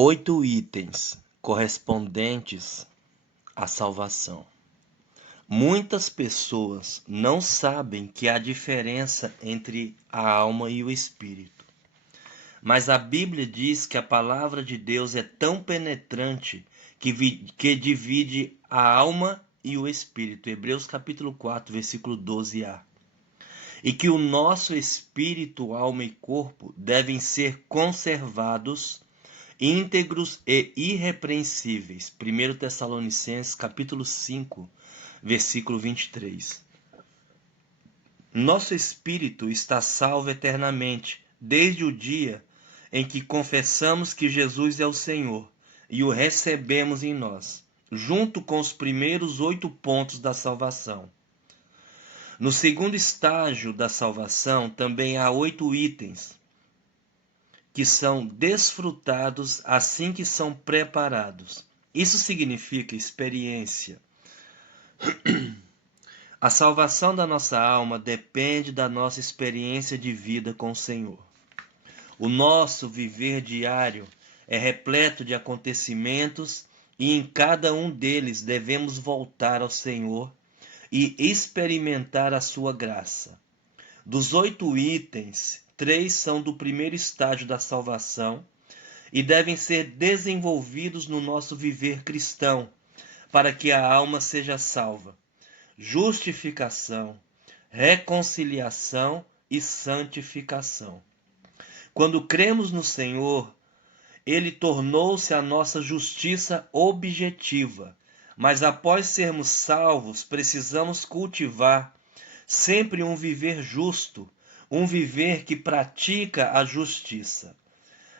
8 itens correspondentes à salvação. Muitas pessoas não sabem que há diferença entre a alma e o espírito. Mas a Bíblia diz que a palavra de Deus é tão penetrante que divide a alma e o espírito. Hebreus capítulo 4, versículo 12a. E que o nosso espírito, alma e corpo devem ser conservados íntegros e irrepreensíveis. 1 Tessalonicenses capítulo 5, versículo 23. Nosso espírito está salvo eternamente, desde o dia em que confessamos que Jesus é o Senhor e o recebemos em nós, junto com os primeiros 8 pontos da salvação. No segundo estágio da salvação, também há 8 itens que são desfrutados assim que são preparados. Isso significa experiência. A salvação da nossa alma depende da nossa experiência de vida com o Senhor. O nosso viver diário é repleto de acontecimentos e em cada um deles devemos voltar ao Senhor e experimentar a sua graça. Dos 8 itens, 3 são do primeiro estágio da salvação e devem ser desenvolvidos no nosso viver cristão, para que a alma seja salva. Justificação, reconciliação e santificação. Quando cremos no Senhor, Ele tornou-se a nossa justiça objetiva, mas após sermos salvos, precisamos cultivar sempre um viver justo, um viver que pratica a justiça.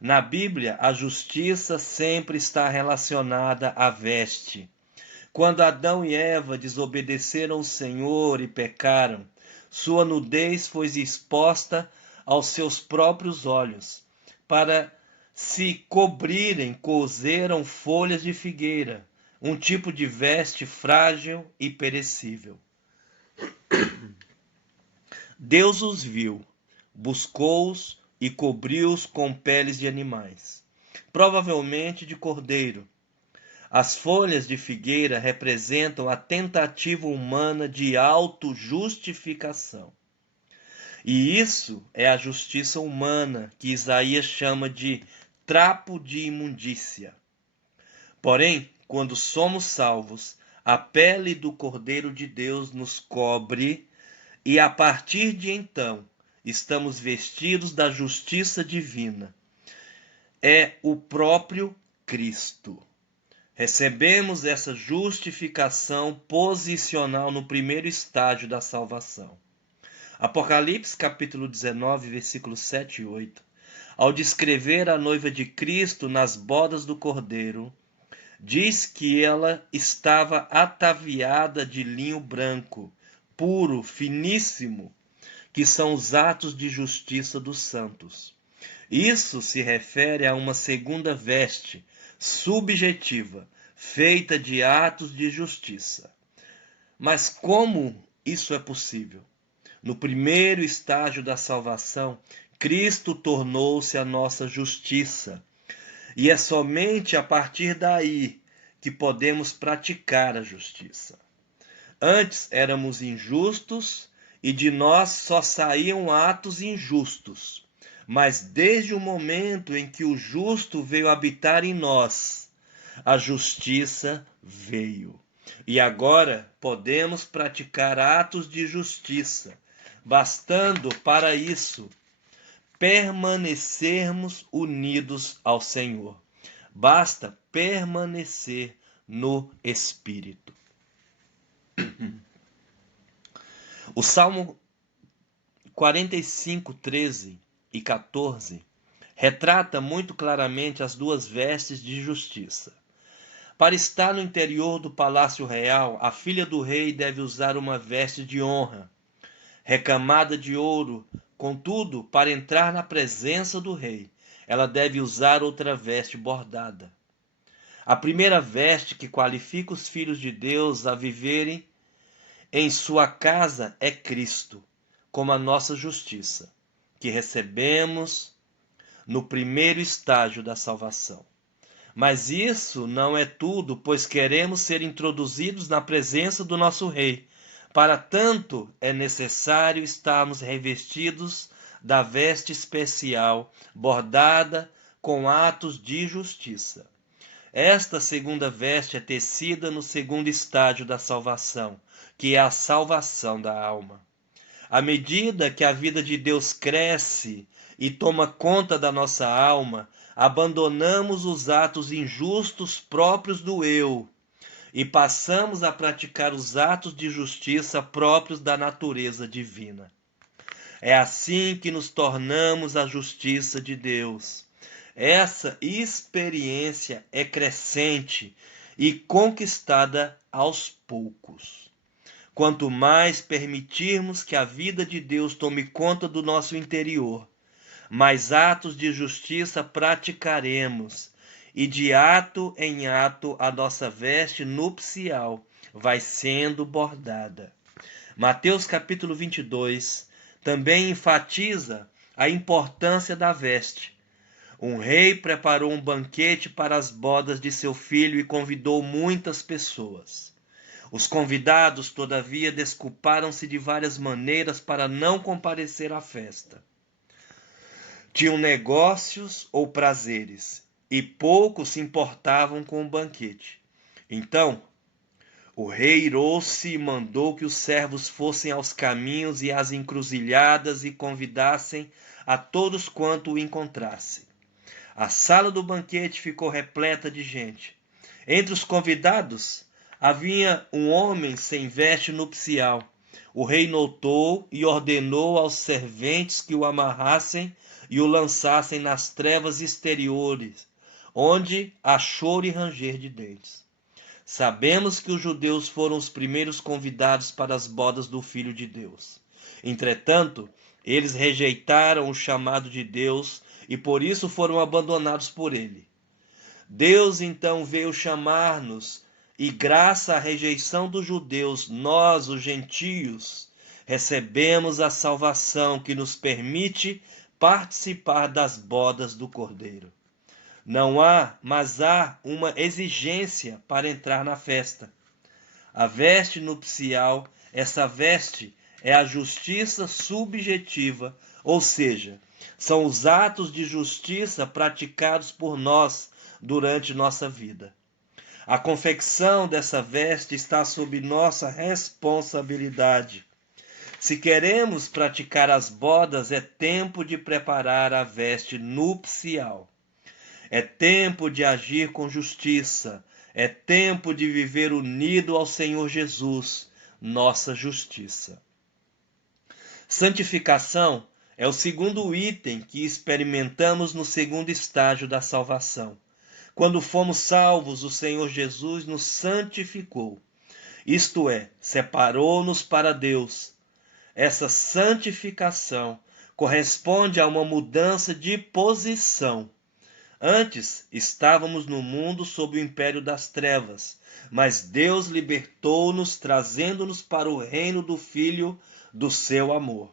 Na Bíblia, a justiça sempre está relacionada à veste. Quando Adão e Eva desobedeceram ao Senhor e pecaram, sua nudez foi exposta aos seus próprios olhos. Para se cobrirem, cozeram folhas de figueira, um tipo de veste frágil e perecível. Deus os viu, buscou-os e cobriu-os com peles de animais, provavelmente de cordeiro. As folhas de figueira representam a tentativa humana de autojustificação. E isso é a justiça humana que Isaías chama de trapo de imundícia. Porém, quando somos salvos, a pele do Cordeiro de Deus nos cobre e a partir de então estamos vestidos da justiça divina. É o próprio Cristo. Recebemos essa justificação posicional no primeiro estágio da salvação. Apocalipse capítulo 19, versículos 7 e 8. Ao descrever a noiva de Cristo nas bodas do Cordeiro, diz que ela estava ataviada de linho branco, puro, finíssimo, que são os atos de justiça dos santos. Isso se refere a uma segunda veste, subjetiva, feita de atos de justiça. Mas como isso é possível? No primeiro estágio da salvação, Cristo tornou-se a nossa justiça. E é somente a partir daí que podemos praticar a justiça. Antes éramos injustos e de nós só saíam atos injustos. Mas desde o momento em que o justo veio habitar em nós, a justiça veio. E agora podemos praticar atos de justiça, bastando para isso permanecermos unidos ao Senhor. Basta permanecer no Espírito. O Salmo 45, 13 e 14 retrata muito claramente as duas vestes de justiça. Para estar no interior do palácio real, a filha do rei deve usar uma veste de honra, recamada de ouro. Contudo, para entrar na presença do rei, ela deve usar outra veste bordada. A primeira veste que qualifica os filhos de Deus a viverem em sua casa é Cristo, como a nossa justiça, que recebemos no primeiro estágio da salvação. Mas isso não é tudo, pois queremos ser introduzidos na presença do nosso Rei. Para tanto, é necessário estarmos revestidos da veste especial, bordada com atos de justiça. Esta segunda veste é tecida no segundo estágio da salvação, que é a salvação da alma. À medida que a vida de Deus cresce e toma conta da nossa alma, abandonamos os atos injustos próprios do eu e passamos a praticar os atos de justiça próprios da natureza divina. É assim que nos tornamos a justiça de Deus. Essa experiência é crescente e conquistada aos poucos. Quanto mais permitirmos que a vida de Deus tome conta do nosso interior, mais atos de justiça praticaremos, e de ato em ato a nossa veste nupcial vai sendo bordada. Mateus capítulo 22 também enfatiza a importância da veste. Um rei preparou um banquete para as bodas de seu filho e convidou muitas pessoas. Os convidados, todavia, desculparam-se de várias maneiras para não comparecer à festa. Tinham negócios ou prazeres, e poucos se importavam com o banquete. Então, o rei irou-se e mandou que os servos fossem aos caminhos e às encruzilhadas e convidassem a todos quanto o encontrassem. A sala do banquete ficou repleta de gente. Entre os convidados havia um homem sem veste nupcial. O rei notou e ordenou aos serventes que o amarrassem e o lançassem nas trevas exteriores, onde há choro e ranger de dentes. Sabemos que os judeus foram os primeiros convidados para as bodas do Filho de Deus. Entretanto, eles rejeitaram o chamado de Deus e por isso foram abandonados por ele. Deus então veio chamar-nos e, graças à rejeição dos judeus, nós, os gentios, recebemos a salvação que nos permite participar das bodas do Cordeiro. Mas há uma exigência para entrar na festa. A veste nupcial, essa veste é a justiça subjetiva, ou seja, são os atos de justiça praticados por nós durante nossa vida. A confecção dessa veste está sob nossa responsabilidade. Se queremos praticar as bodas, é tempo de preparar a veste nupcial. É tempo de agir com justiça. É tempo de viver unido ao Senhor Jesus, nossa justiça. Santificação é o segundo item que experimentamos no segundo estágio da salvação. Quando fomos salvos, o Senhor Jesus nos santificou. Isto é, separou-nos para Deus. Essa santificação corresponde a uma mudança de posição. Antes estávamos no mundo sob o império das trevas, mas Deus libertou-nos, trazendo-nos para o reino do Filho do seu amor.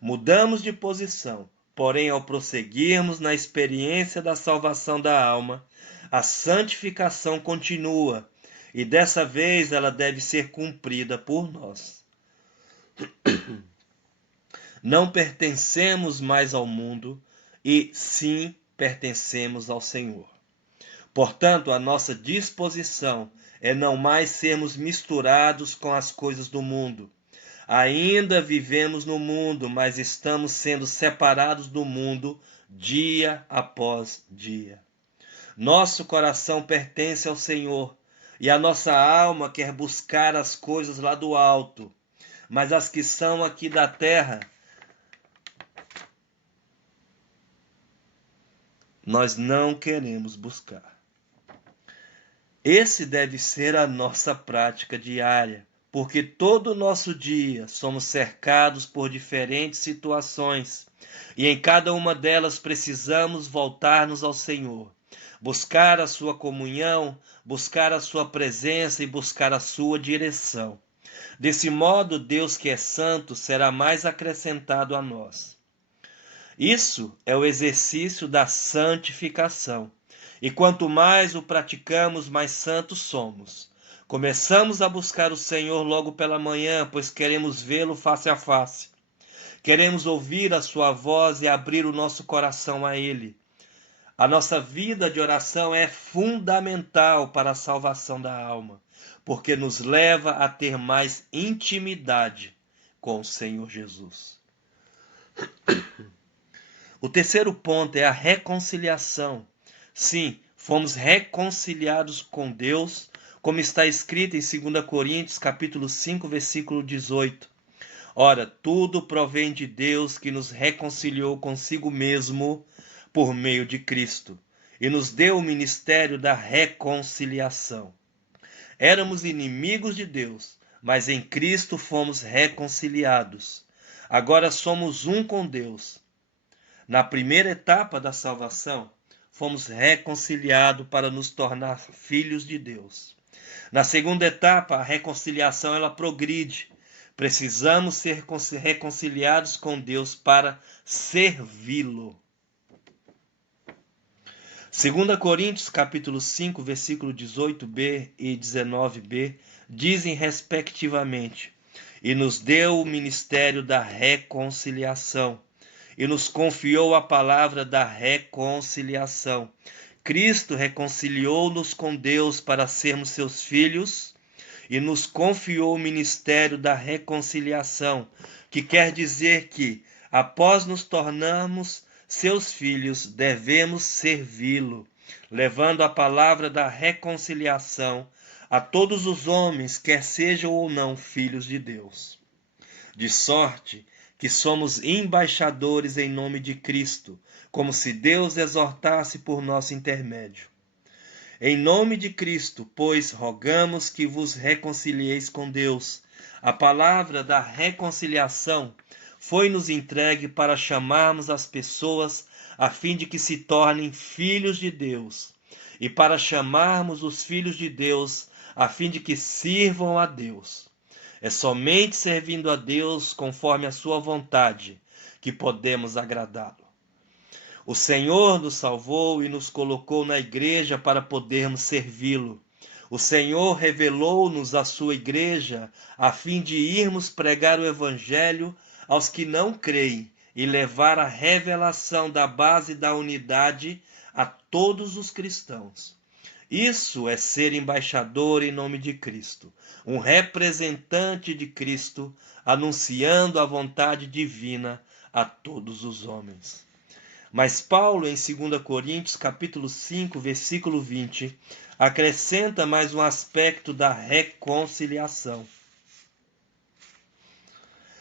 Mudamos de posição, porém, ao prosseguirmos na experiência da salvação da alma, a santificação continua, e dessa vez ela deve ser cumprida por nós. Não pertencemos mais ao mundo, e sim pertencemos ao Senhor. Portanto, a nossa disposição é não mais sermos misturados com as coisas do mundo. Ainda vivemos no mundo, mas estamos sendo separados do mundo dia após dia. Nosso coração pertence ao Senhor e a nossa alma quer buscar as coisas lá do alto, mas as que são aqui da terra, nós não queremos buscar. Esse deve ser a nossa prática diária, porque todo o nosso dia somos cercados por diferentes situações, e em cada uma delas precisamos voltar-nos ao Senhor, buscar a sua comunhão, buscar a sua presença e buscar a sua direção. Desse modo, Deus que é santo será mais acrescentado a nós. Isso é o exercício da santificação. E quanto mais o praticamos, mais santos somos. Começamos a buscar o Senhor logo pela manhã, pois queremos vê-lo face a face. Queremos ouvir a sua voz e abrir o nosso coração a Ele. A nossa vida de oração é fundamental para a salvação da alma, porque nos leva a ter mais intimidade com o Senhor Jesus. O terceiro ponto é a reconciliação. Sim, fomos reconciliados com Deus, como está escrito em 2 Coríntios, capítulo 5, versículo 18. Ora, tudo provém de Deus, que nos reconciliou consigo mesmo por meio de Cristo e nos deu o ministério da reconciliação. Éramos inimigos de Deus, mas em Cristo fomos reconciliados. Agora somos um com Deus. Na primeira etapa da salvação, fomos reconciliados para nos tornar filhos de Deus. Na segunda etapa, a reconciliação ela progride. Precisamos ser reconciliados com Deus para servi-lo. 2 Coríntios capítulo 5, versículo 18b e 19b dizem respectivamente: E nos deu o ministério da reconciliação, e nos confiou a palavra da reconciliação. Cristo reconciliou-nos com Deus para sermos seus filhos e nos confiou o ministério da reconciliação, que quer dizer que, após nos tornarmos seus filhos, devemos servi-lo, levando a palavra da reconciliação a todos os homens, quer sejam ou não filhos de Deus. De sorte que somos embaixadores em nome de Cristo, como se Deus exortasse por nosso intermédio. Em nome de Cristo, pois, rogamos que vos reconcilieis com Deus. A palavra da reconciliação foi-nos entregue para chamarmos as pessoas a fim de que se tornem filhos de Deus, e para chamarmos os filhos de Deus a fim de que sirvam a Deus. É somente servindo a Deus conforme a sua vontade que podemos agradá-lo. O Senhor nos salvou e nos colocou na igreja para podermos servi-lo. O Senhor revelou-nos a sua igreja a fim de irmos pregar o evangelho aos que não creem e levar a revelação da base da unidade a todos os cristãos. Isso é ser embaixador em nome de Cristo, um representante de Cristo, anunciando a vontade divina a todos os homens. Mas Paulo, em 2 Coríntios, capítulo 5, versículo 20, acrescenta mais um aspecto da reconciliação.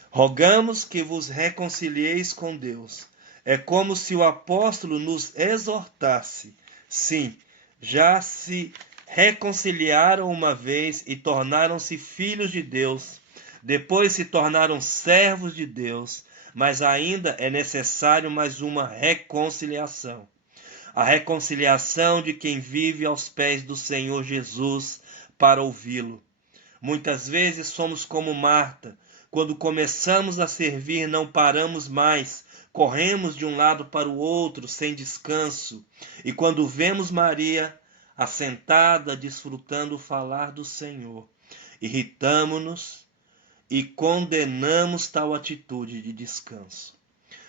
Rogamos que vos reconcilieis com Deus. É como se o apóstolo nos exortasse. Sim, já se reconciliaram uma vez e tornaram-se filhos de Deus. Depois se tornaram servos de Deus. Mas ainda é necessário mais uma reconciliação. A reconciliação de quem vive aos pés do Senhor Jesus para ouvi-lo. Muitas vezes somos como Marta. Quando começamos a servir, não paramos mais. Corremos de um lado para o outro sem descanso. E quando vemos Maria assentada, desfrutando o falar do Senhor, irritamo-nos e condenamos tal atitude de descanso.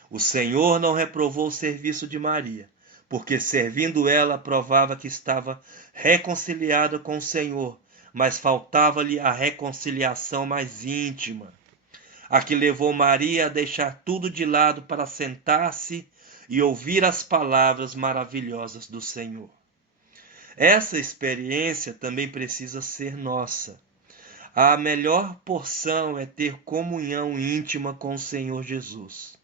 O Senhor não reprovou o serviço de Maria, porque servindo ela provava que estava reconciliada com o Senhor, mas faltava-lhe a reconciliação mais íntima, a que levou Maria a deixar tudo de lado para sentar-se e ouvir as palavras maravilhosas do Senhor. Essa experiência também precisa ser nossa. A melhor porção é ter comunhão íntima com o Senhor Jesus,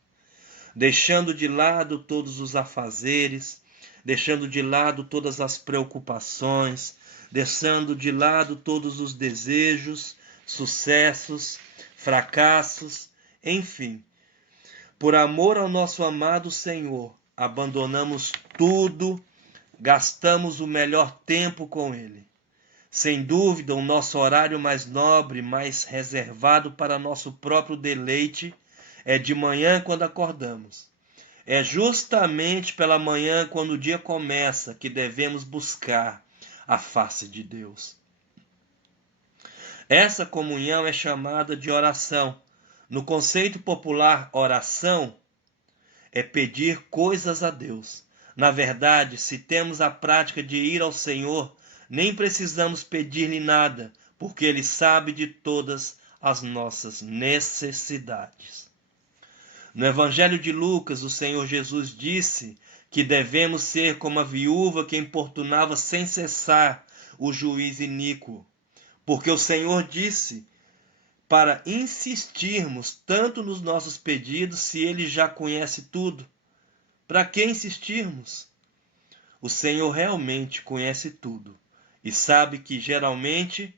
deixando de lado todos os afazeres, deixando de lado todas as preocupações, deixando de lado todos os desejos, sucessos, fracassos, enfim. Por amor ao nosso amado Senhor, abandonamos tudo, gastamos o melhor tempo com Ele. Sem dúvida, o nosso horário mais nobre, mais reservado para nosso próprio deleite, é de manhã quando acordamos. É justamente pela manhã, quando o dia começa, que devemos buscar a face de Deus. Essa comunhão é chamada de oração. No conceito popular, oração é pedir coisas a Deus. Na verdade, se temos a prática de ir ao Senhor, nem precisamos pedir-lhe nada, porque Ele sabe de todas as nossas necessidades. No Evangelho de Lucas, o Senhor Jesus disse que devemos ser como a viúva que importunava sem cessar o juiz iníquo, porque o Senhor disse para insistirmos tanto nos nossos pedidos se Ele já conhece tudo. Para que insistirmos? O Senhor realmente conhece tudo e sabe que geralmente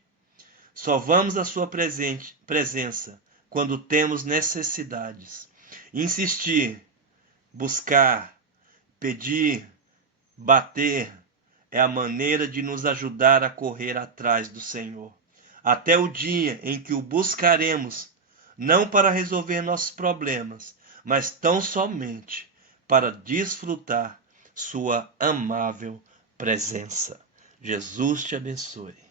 só vamos à sua presença quando temos necessidades. Insistir, buscar, pedir, bater é a maneira de nos ajudar a correr atrás do Senhor, até o dia em que o buscaremos, não para resolver nossos problemas, mas tão somente para desfrutar sua amável presença. Jesus te abençoe.